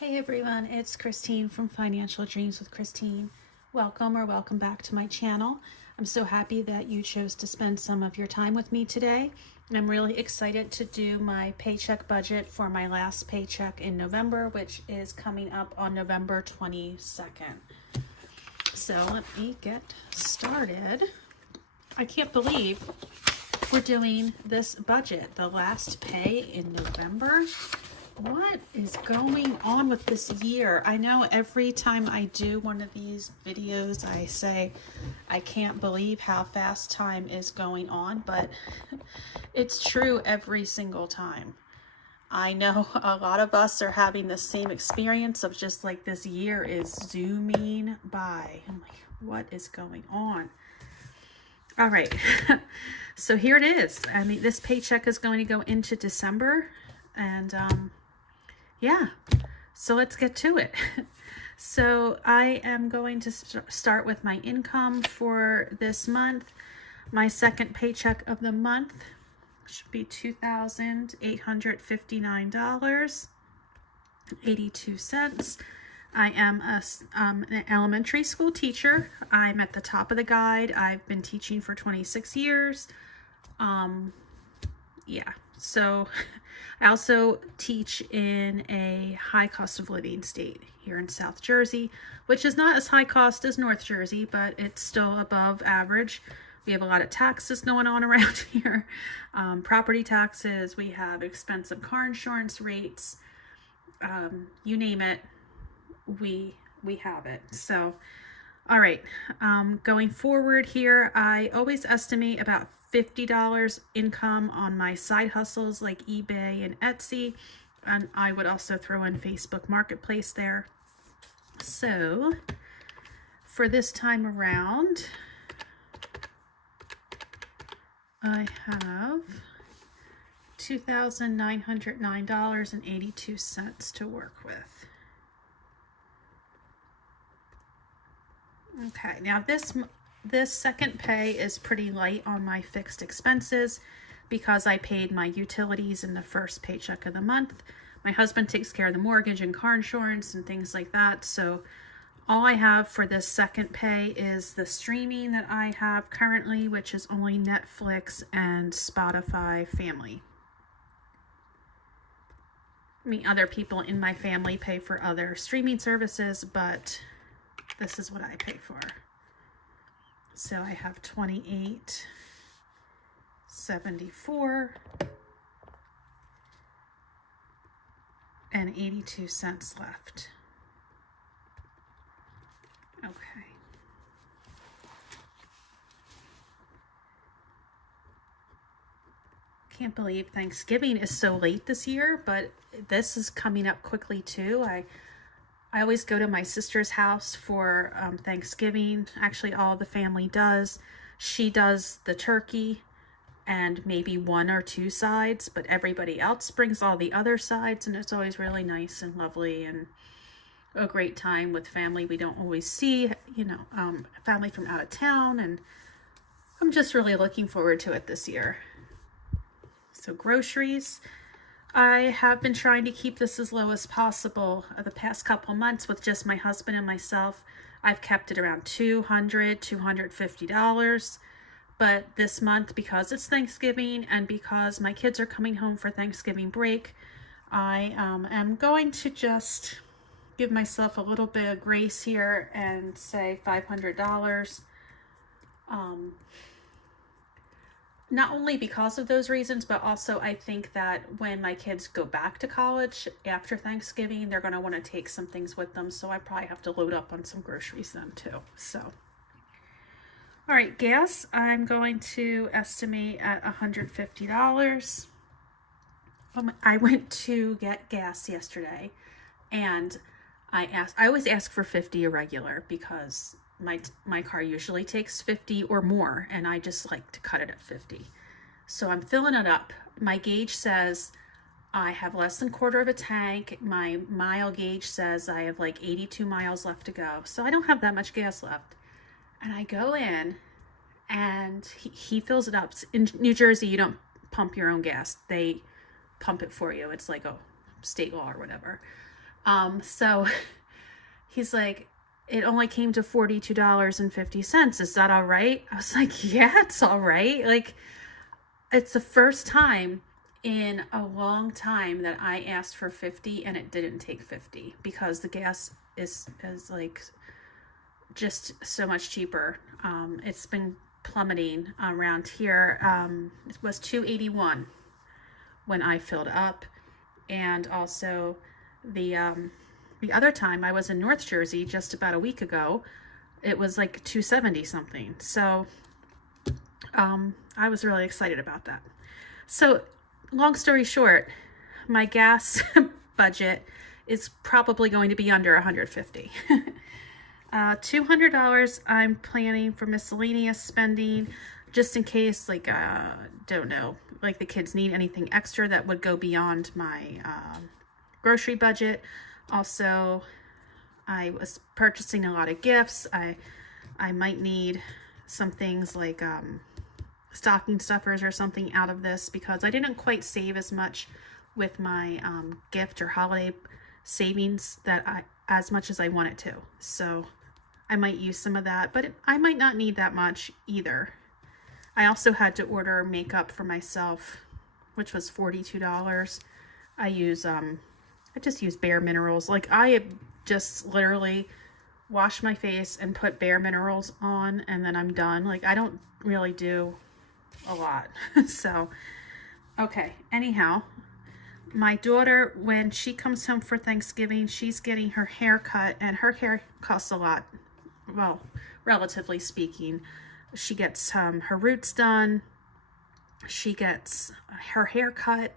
Hey everyone, it's Christine from Financial Dreams with Christine. Welcome back to my channel. I'm so happy that you chose to spend some of your time with me today. I'm really excited to do my paycheck budget for my last paycheck in November, which is coming up on November 22nd. So let me get started. I can't believe we're doing this budget, the last pay in November. What is going on with this year? I know every time I do one of these videos, I say I can't believe how fast time is going on, but it's true every single time. I know a lot of us are having the same experience of just like this year is zooming by. I'm like, what is going on? All right, so here it is. I mean, this paycheck is going to go into December, and yeah, so let's get to it. So I am going to start with my income for this month. My second paycheck of the month should be $2,859.82. I am an elementary school teacher. I'm at the top of the guide. I've been teaching for 26 years. Yeah, so I also teach in a high cost of living state here in South Jersey, which is not as high cost as North Jersey, but it's still above average. We have a lot of taxes going on around here. Property taxes, we have expensive car insurance rates, you name it, we have it. So, all right, going forward here, I always estimate about $50 income on my side hustles like eBay and Etsy, and I would also throw in Facebook Marketplace there. So for this time around, I have $2,909.82 to work with. Okay, now this second pay is pretty light on my fixed expenses because I paid my utilities in the first paycheck of the month. My husband takes care of the mortgage and car insurance and things like that. So all I have for this second pay is the streaming that I have currently, which is only Netflix and Spotify Family. I mean, other people in my family pay for other streaming services, but this is what I pay for. So I have $28.74 and 82 cents left. Okay. Can't believe Thanksgiving is so late this year, but this is coming up quickly too. I always go to my sister's house for Thanksgiving. Actually, all the family does. She does the turkey and maybe one or two sides, but everybody else brings all the other sides, and it's always really nice and lovely and a great time with family we don't always see, family from out of town, and I'm just really looking forward to it this year. So groceries. I have been trying to keep this as low as possible. The past couple months with just my husband and myself, I've kept it around $250. But this month, because it's Thanksgiving and because my kids are coming home for Thanksgiving break, I am going to just give myself a little bit of grace here and say $500. Not only because of those reasons, but also I think that when my kids go back to college after Thanksgiving, they're going to want to take some things with them. So I probably have to load up on some groceries then too. So, all right, gas, I'm going to estimate at $150. I went to get gas yesterday, and I always ask for 50 irregular because my car usually takes 50 or more, and I just like to cut it at 50. So I'm filling it up. My gauge says I have less than a quarter of a tank. My mile gauge says I have like 82 miles left to go. So I don't have that much gas left. And I go in, and he fills it up. In New Jersey, you don't pump your own gas. They pump it for you. It's like a state law or whatever. So he's like, it only came to $42.50. Is that all right? I was like, yeah, it's all right. Like, it's the first time in a long time that I asked for 50 and it didn't take 50 because the gas is like just so much cheaper. It's been plummeting around here. It was $2.81 when I filled up, and also the other time I was in North Jersey just about a week ago, it was like $2.70 something. So I was really excited about that. So long story short, my gas budget is probably going to be under $150. $200 I'm planning for miscellaneous spending, just in case, like, don't know, like the kids need anything extra that would go beyond my grocery budget. Also, I was purchasing a lot of gifts. I might need some things like stocking stuffers or something out of this because I didn't quite save as much with my gift or holiday savings as much as I wanted to. So I might use some of that, but I might not need that much either. I also had to order makeup for myself, which was $42. I just use Bare Minerals. Like, I just literally wash my face and put Bare Minerals on and then I'm done. Like, I don't really do a lot. So, okay. Anyhow, my daughter, when she comes home for Thanksgiving, she's getting her hair cut, and her hair costs a lot. Well, relatively speaking. She gets her roots done. She gets her hair cut,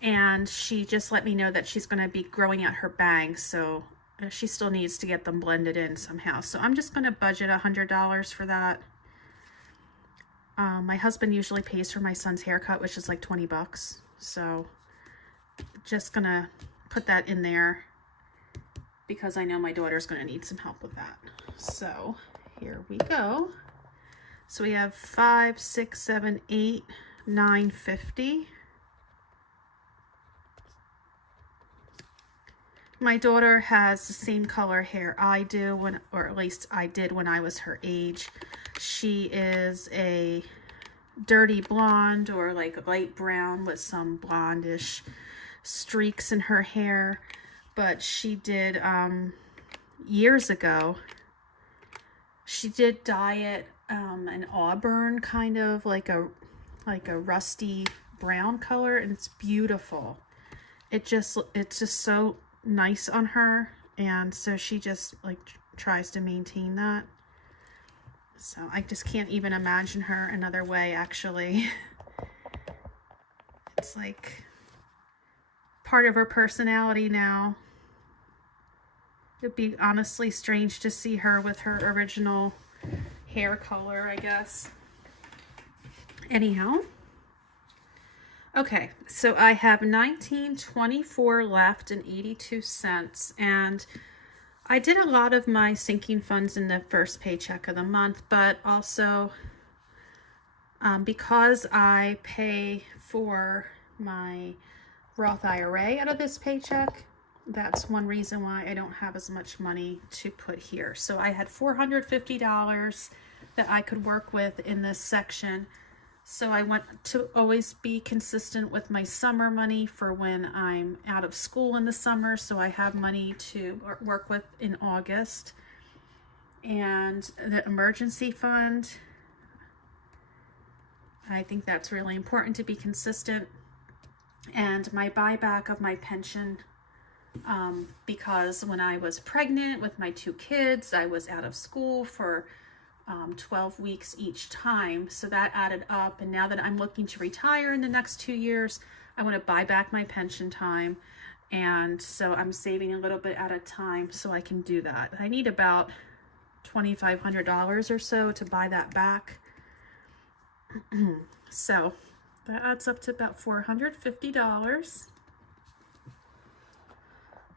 and she just let me know that she's going to be growing out her bangs, so she still needs to get them blended in somehow. So I'm just going to budget $100 for that. My husband usually pays for my son's haircut, which is like 20 bucks. So just going to put that in there because I know my daughter's going to need some help with that. So here we go. So we have 5, 6, 7, 8, 9.50. My daughter has the same color hair I do, or at least I did when I was her age. She is a dirty blonde or like light brown with some blondish streaks in her hair. But she did, years ago, she did dye it an auburn, kind of like a rusty brown color, and it's beautiful. It's just so nice on her, and so she just like tries to maintain that. So I just can't even imagine her another way, actually. It's like part of her personality now. It'd be honestly strange to see her with her original hair color, I guess. Anyhow. Okay, so I have $19.24 left and 82 cents, and I did a lot of my sinking funds in the first paycheck of the month, but also because I pay for my Roth IRA out of this paycheck, that's one reason why I don't have as much money to put here. So I had $450 that I could work with in this section. So I want to always be consistent with my summer money for when I'm out of school in the summer, so I have money to work with in August. And the emergency fund, I think that's really important to be consistent. And my buyback of my pension, because when I was pregnant with my 2 kids, I was out of school for 12 weeks each time, so that added up, and now that I'm looking to retire in the next 2 years, I want to buy back my pension time, and so I'm saving a little bit at a time so I can do that. I need about $2,500 or so to buy that back. So that adds up to about $450.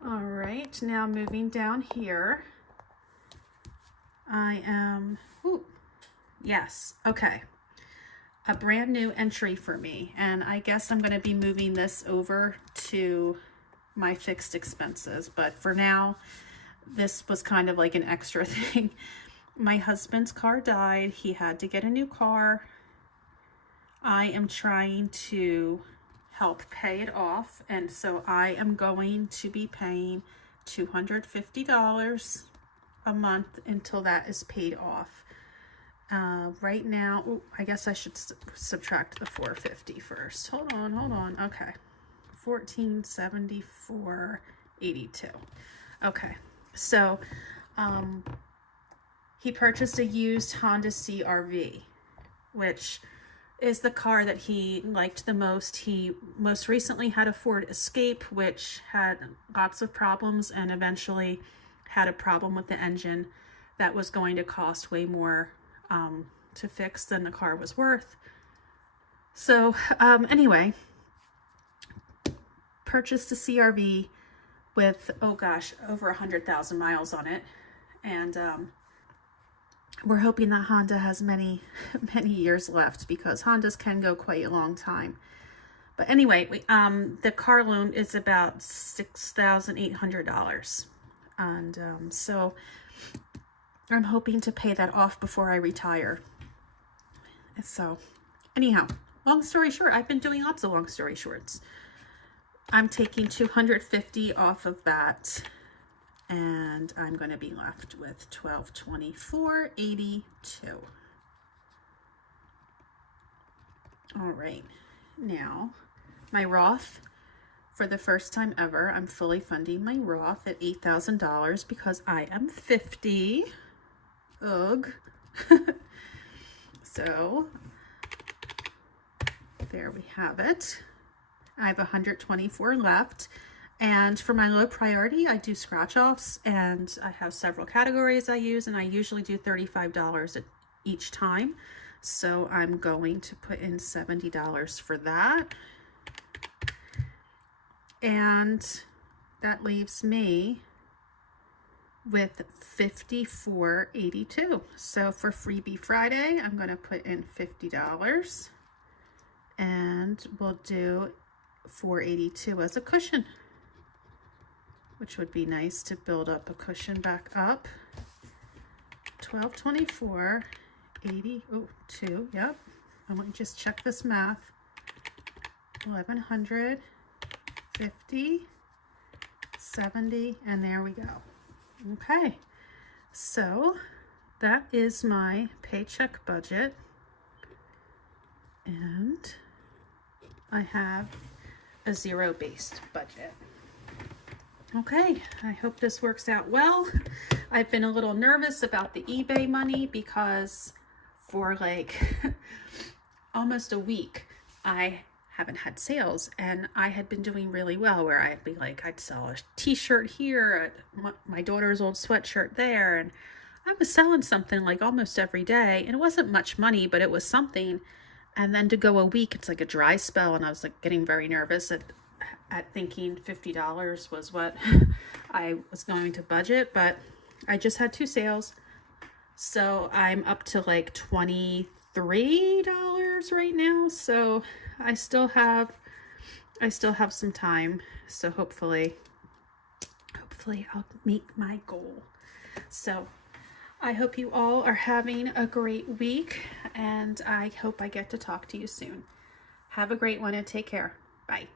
All right, now moving down here, I am, yes, okay, a brand new entry for me, and I guess I'm going to be moving this over to my fixed expenses. But for now, this was kind of like an extra thing. My husband's car died. He had to get a new car. I am trying to help pay it off, and so I am going to be paying $250 a month until that is paid off. Right now, I guess I should subtract the $450 first. Hold on. Okay, $1,474.82. Okay, so he purchased a used Honda CR-V, which is the car that he liked the most. He most recently had a Ford Escape, which had lots of problems and eventually had a problem with the engine that was going to cost way more to fix than the car was worth. So anyway, purchased a CR-V with, oh gosh, over 100,000 miles on it. And we're hoping that Honda has many years left, because Hondas can go quite a long time. But anyway, the car loan is about $6,800. And so I'm hoping to pay that off before I retire. So anyhow, long story short, I've been doing lots of long story shorts. I'm taking $250 off of that, and I'm going to be left with $1,224.82. All right, now my Roth, for the first time ever, I'm fully funding my Roth at $8,000 because I am 50. Ugh. So there we have it. I have 124 left. And for my low priority, I do scratch offs, and I have several categories I use, and I usually do $35 each time. So I'm going to put in $70 for that. And that leaves me with $54.82. So for Freebie Friday, I'm going to put in $50, and we'll do $4.82 as a cushion, which would be nice to build up a cushion back up. $1,224.82. Yep. I want to just check this math. 1,100, 50, 70, and there we go. Okay. So that is my paycheck budget, and I have a zero-based budget. Okay, I hope this works out well. I've been a little nervous about the eBay money because for like almost a week I haven't had sales, and I had been doing really well where I'd be like, I'd sell a t-shirt here, my daughter's old sweatshirt there, and I was selling something like almost every day, and it wasn't much money, but it was something. And then to go a week, it's like a dry spell, and I was like getting very nervous at thinking $50 was what I was going to budget, but I just had 2 sales, so I'm up to like $23 right now. So I still have some time. So hopefully I'll make my goal. So I hope you all are having a great week, and I hope I get to talk to you soon. Have a great one and take care. Bye.